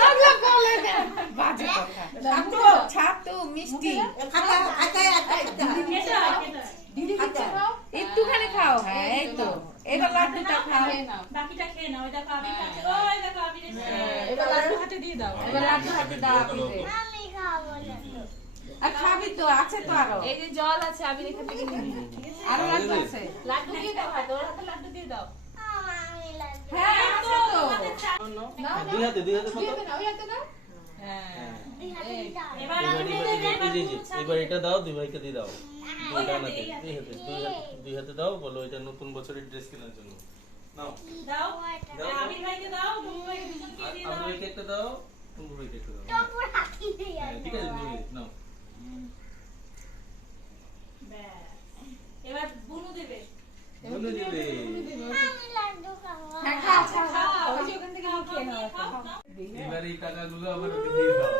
আগলা বলে না বাজে কথা ছাতু মিষ্টি দিদি দিচ্ছে একটুখানি খাও হ্যাঁ এই তো এবার লাড্ডুটা খাও বাকিটা খেয়ে নাও। দেখো আমি কাছে ওই দেখো আমি এবার লাড্ডু হাতে দিয়ে দাও এবার লাড্ডু হাতে দাও আবিরে আমি খাবো না আর খাবি তো আছে তো আরো এই যে জল আছে আমি এখান থেকে নিয়ে নিই ঠিক আছে আরো লাড্ডু আছে লাড্ডু দিয়ে দাও হাতে ওর হাতে লাড্ডু দিয়ে দাও আমি লাগবে হ্যাঁ আছে তো দুই হাতে হ্যাঁ এবার এবার এটা দাও দুই ভাইকে দিয়ে দাও দুইটা নাতে দুই হাতে দাও বলো এটা নতুন বছরের ড্রেস কেনার জন্য নাও দাও আমির ভাইকে দাও দুমু ভাইকে দুজনকে দিয়ে দাও আমি ভাইকে একটা দাও তুমি ভাইকে একটা দাও টপুর হাতি দিয়ে হ্যাঁ, ঠিক আছে নিয়ে নাও ব্যাস এবার বুনু দেবে বলে দিবে আমি লাড্ডু খাবো হ্যাঁ খাও খাও ওই যে ওখান থেকে খেয়ে নাও খাও এবার এই টাকাগুলো আবার ওকে দিয়ে দাও